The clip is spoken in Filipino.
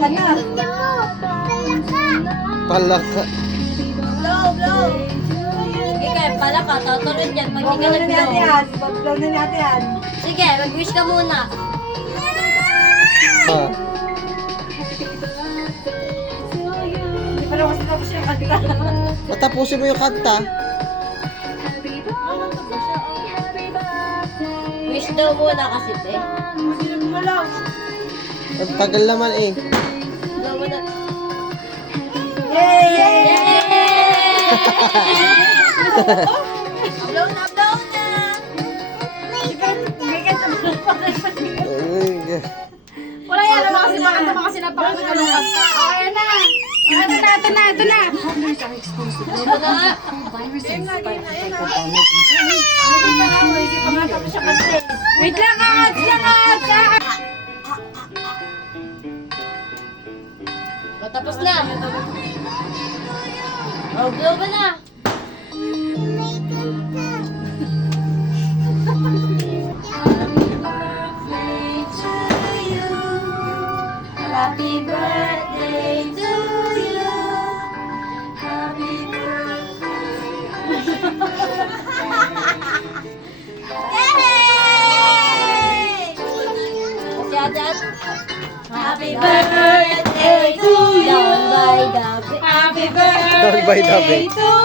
Ka na. Palaka. Blow. Sige, pala ka. Tutuloy dyan. Pag di ka Blow na natin nag-blow. yan. Blow na natin yan. Sige, mag-wish ka muna. Ah. Hindi pa naman tapos yung kanta. Matapusin mo yung kanta. Wish daw muna kasi, te. Ang tagal naman eh. Blow muna. Yay! Yay! Blow na, blow na! Wala yan naman kasi bakit naman kasi napakagaling kanta. O, ayan na. Ito na. Blow na nga. Wait lang, angat. O, tapos na. O, blow ba na? Happy birthday to you. Happy birthday. Kasi ate. Happy birthday to you. Down by the Happy birthday Down by the bay. to